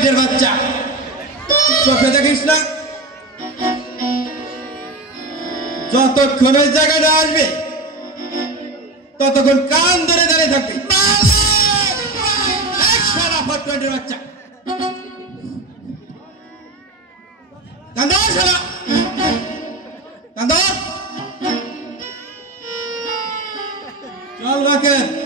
পেটের বাচ্চা চোখে দেখিস না যতক্ষণ ওই জায়গাটা আসবে ততক্ষণ কান ধরে দাঁড়িয়ে থাকবি পেটের বাচ্চা কান্দর শালা কান্দর চল রাখেন